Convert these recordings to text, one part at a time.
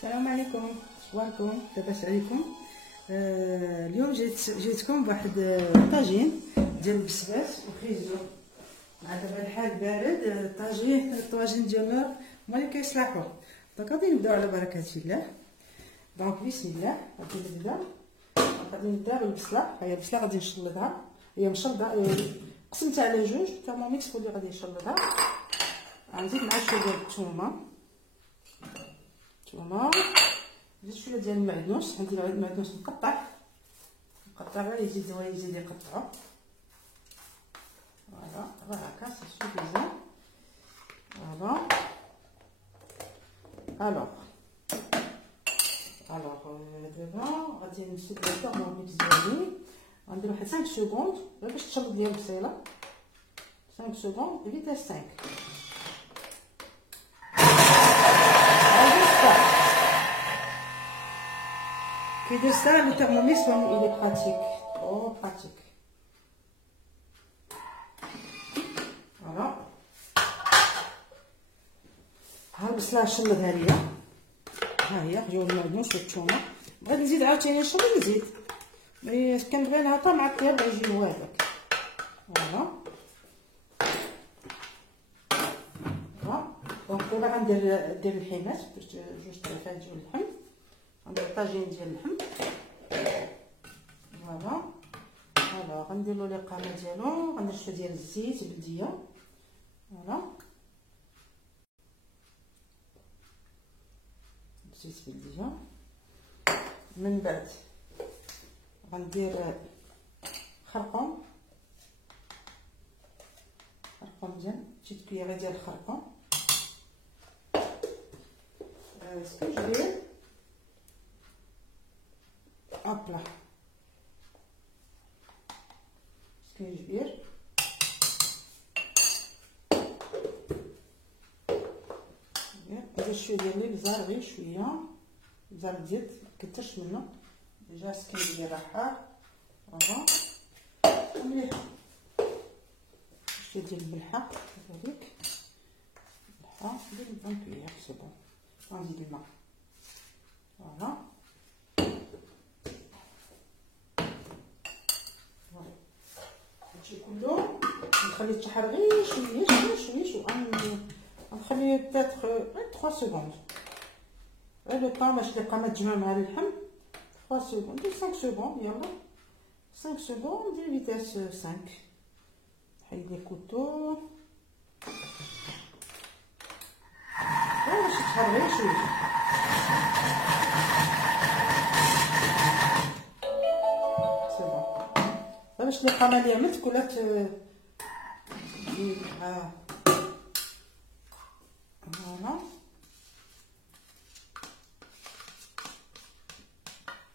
السلام عليكم، اخباركم؟ لاباس عليكم؟ اليوم جيتكم بواحد طاجين ديال البسباس وخيزو. مع دابا الحال بارد، الطواجن ديالنا هما اللي كيصلحوا. دونك غادي نبداو على بركه الله. دونك بسم الله غادي نبدا بالبصله. هي البصله غادي نشلضها، هي مشلضه، قسمتها على جوج. الترموميكس هو اللي غادي يشلضها. غنزيد معاه شويه ديال الثومه، زيد شويه ديال المعدنوس. عندي المعدنوس مقطع غير يزيد يقطعو. فوالا هكا سي سوفيزون. فوالا الوغ دابا غادي نشد الطرموميكس ديالي. غندير واحد 5 سكوند غير باش تشرب ليا البصيله. 5 سكوند فيتاس 5. كيدير سا لو ترموميكس il est pratique، او pratique. فوالا ها البصله شلضها ليا، ها هي جاو المعدنوس والثومه. بغيت نزيد عاوتاني نشلض نزيد، مي كنبغي نعطيها مع الطياب يجيو هذاك. فوالا دونك دابا غندير الحيمات باش جوج طريفات ديال اللحم. غندير طاجين ديال اللحم. فوالا غنديرلو الاقامه ديالو. غندير شويه ديال الزيت بلديه. فوالا زيت بلديه. من بعد غندير خرقوم ديال جيت كيغي ديال الخرقوم. سكنجبير ابلا سكنجبير. ندير شويه ديال الابزار، غير شويه ابزار الزيت، مكترش منه. ديجا السكنجبير راه حار. فوالا مليح. شويه ديال الملحه كذلك، الملحه ندير 20 كويير سي بون. غنزيد الماء. فوالا هادشي كله نخليه يتشحر غير شويه غنخليه بتاتر غير 3 سكوند. غير لو طون باش القامه تجمع مع اللحم. 3 سكوند، ندير 5 سكوند. يلا 5 سكوند ندير فيتاس 5. نحيد لي كوتو باش يتشحر غير شويه. سي بون باش القامه اللي عملت كلها تجي مع.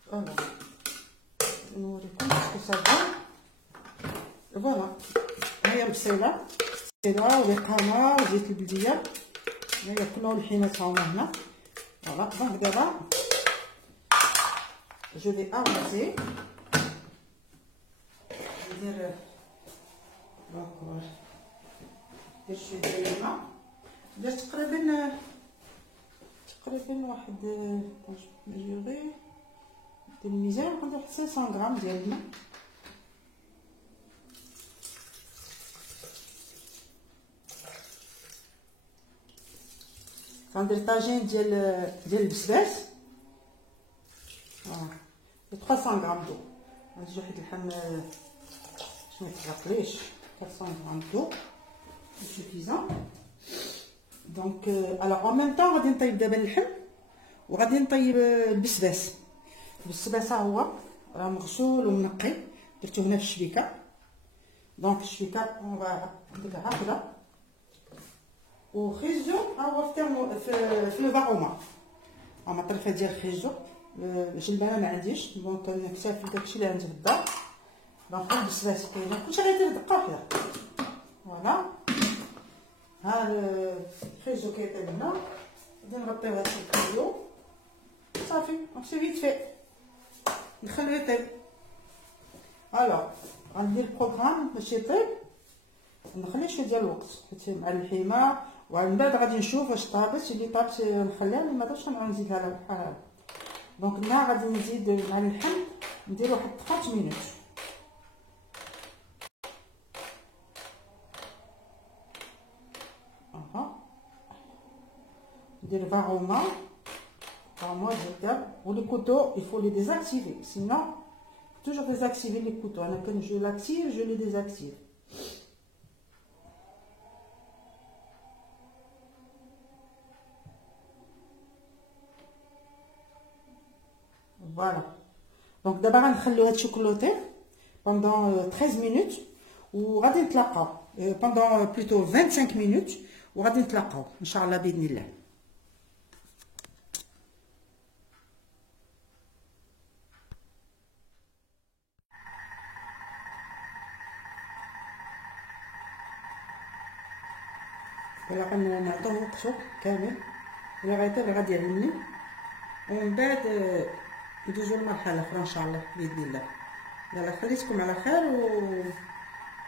فوالا نوريكم كيف صافي. فوالا هي البصيله والقامه وزيت البلديه، هي كلها الحينات هاهما هنا. فوالا دونك دابا جو في ارماسي. ندير شويه ديال الماء. درت تقريبا واحد مجيغي ديال الميزان. غندير 500 غرام ديال الماء. غندير طاجين ديال البسباس. 300 غرام دو. غنزيد واحد اللحم باش ما يتعطليش. 400 غرام دو سوفيزون. دونك الوغ ان ميم طون غادي نطيب دابا اللحم وغادي نطيب البسباس. البسباس ها هو راه مغسول ومنقي، درتو هنا في الشبيكه. دونك الشبيكه اون نديرها هكذا. وخيزو ها هو في لو باغوما. هما طريفه ديال الخيزو. الجلبانه ما عنديش، دونك نكتفي بداكشي اللي عندي في الدار. دونك البسباس كاينه كلشي غيدير دقه واحده. فوالا ها الخيزو كيطيب هنا. غادي نغطيو هاد الخيزو صافي. دونك سي فيت في نخليه يطيب. الوغ غندير البروغرام باش يطيب. نخلي شويه ديال الوقت حيت مع اللحيمه ومن بعد غادي نشوف واش طابت. اللي طابت نخليها، اللي ما طابتش نبغي نزيدها لها بحال هكا. دونك هنا غادي نزيد مع اللحم ندير واحد 30 مينوت. ندير فاغوما ديال و لي كوتو il faut les désactiver, sinon toujours désactiver les couteaux. انا quand je l'active je les désactive. Voilà. Donc d'abord غنخليوها تشوكلوطي pendant 13 minutes وغادي نتلاقاو pendant plutôt 25 minutes وغادي نتلاقاو ان شاء الله باذن الله. فوالا غنعطوه وقتو كامل ولا غادي يعلمني ومن بعد ندوزو للمرحله الاخرى ان شاء الله باذن الله. يلا خليتكم على خير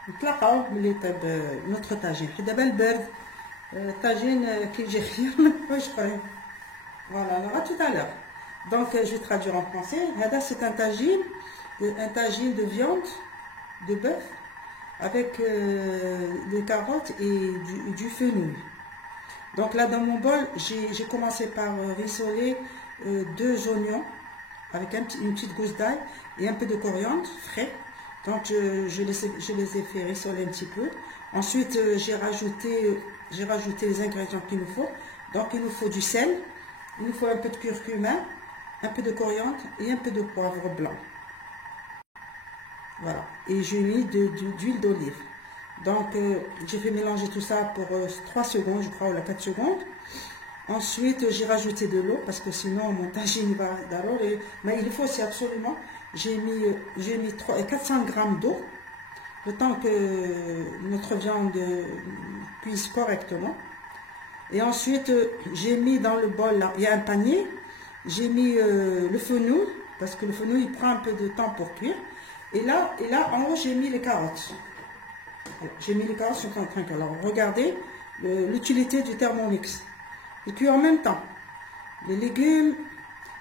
ونتلاقاو ملي يطيب نوتخ طاجين. حيت دابا البرد الطاجين كيجي خير من حوايج اخرين. فوالا انا tout à l'heure. Donc je vais traduire en français. هذا c'est un tagine de viande de bœuf avec des carottes et du fenouil. Donc là dans mon bol, j'ai commencé par rissoler 2 oignons avec une petite gousse d'ail et un peu de coriandre frais. Donc je les ai fait rissoler un petit peu. Ensuite j'ai rajouté les ingrédients qu'il nous faut. Donc il nous faut du sel, il nous faut un peu de curcuma, un peu de coriandre et un peu de poivre blanc. Voilà, et j'ai mis d'huile d'olive. Donc j'ai fait mélanger tout ça pour 3 secondes je crois, ou 4 secondes. Ensuite j'ai rajouté de l'eau parce que sinon mon tagine va d'abord. Mais il faut aussi absolument, j'ai mis 400 grammes d'eau, le temps que notre viande cuise correctement. Et ensuite j'ai mis dans le bol là, il y a un panier, j'ai mis le fenouil parce que le fenouil il prend un peu de temps pour cuire. Et là en haut j'ai mis les carottes. J'ai mis les carottes sur un trinquet. Alors regardez l'utilité du Thermomix. Il cuit en même temps les légumes,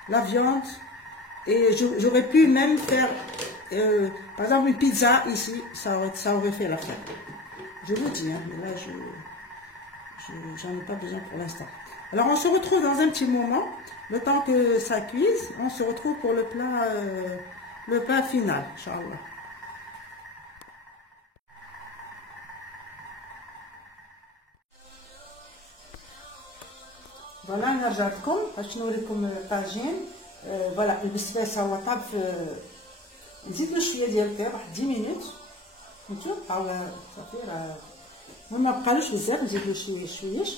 la viande, et j'aurais pu même faire par exemple une pizza ici, ça aurait fait l'affaire. Je vous dis, hein, mais là j'en ai pas besoin pour l'instant. Alors on se retrouve dans un petit moment, le temps que ça cuise, on se retrouve pour le plat final, Inch'Allah. فوالا انا رجعت لكم باش نوريكم الطاجين. فوالا البسباس هو طاب نزيدلو شويه ديال البيض واحد 10 مينوت. فهمتوا بقاو صافي راه المهم ما بقالوش بزاف، نزيدلو شويش.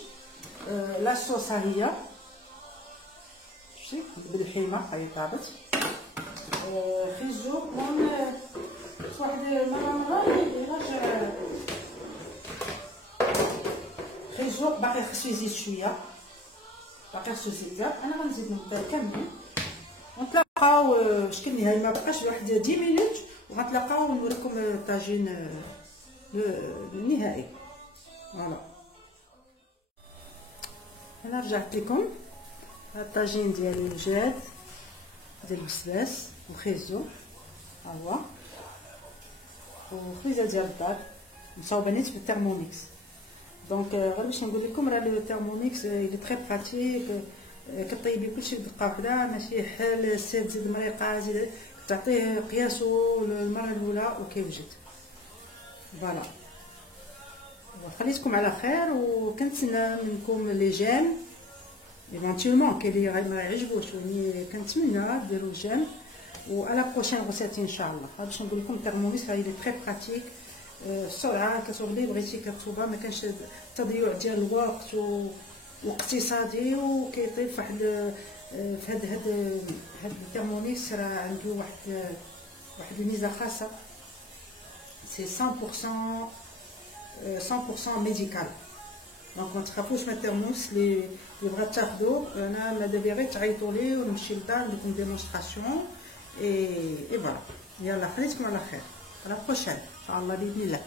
لا الصوص ها هي شتي بالحيمه هاي طابت. خيزو كون واحد المره يرجع خيزو باقي خصو يزيد شويه، باقي خصو يزيد بزاف. انا غنزيد نبدا كاملين ونتلاقاو شكل نهائي. ما بقاش واحد 10 مينوت وغنتلاقاو ونوريكم الطاجين النهائي. فوالا انا رجعت لكم. الطاجين ديالي جاد ديال البسباس وخيزو ها هو وخريزه ديال الدار مصاوبه في الترموميكس. دونك غير باش نقول لكم راه لو ترموميكس اللي تري براتيك، كطيبي كلشي بدقه وحده، ماشي حال السيد زيد مريقه زيد تعطيه قياسو المره الاولى وكيوجد. فوالا خليتكم على خير وكنتسنى منكم لي جيم ايفونتيلمون كاين اللي ما يعجبوش، ولكن كنتمنى ديروا جيم وعلى بروشين غوسيت ان شاء الله. باش نقول لكم الترموميكس راه تري براتيك، السرعه كتغلي بغيتي كرطوبه، ما كانش تضييع ديال الوقت واقتصادي وكيطيب فواحد في هاد الترموميكس راه عنده واحد الميزه خاصه، سي 100% ميديكال. دونك ما تخافوش من الترموس اللي بغات تاخذو. انا ماذا بيا غير تعيطوا لي ونمشي للدار ندير ديمونستراسيون اي فوالا. يلا خليتكم على خير، على بروشين ان شاء الله باذن الله.